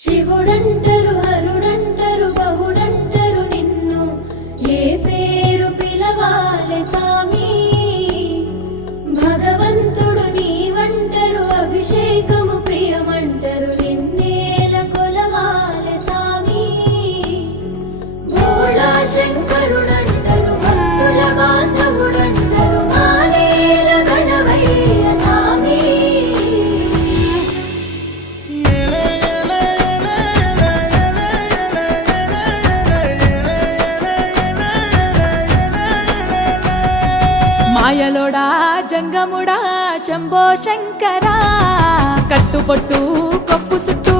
శివుడంటరు హరుడంటరు బహుడంటరు నిన్ను ఏ పేరు పిలవాలె స్వామి భగవంతుడు నీవంటరు అభిషేకము ప్రియమంటరు నిన్నేల కొలవాలె స్వామి భోళా శంకరుడంటరు భక్తుల బాంధవుడంటరు మాలేల గణవయ్య స్వామి మాయలోడా జంగముడా శంభో శంకరా కట్టుబొట్టు కొప్పు చుట్టూ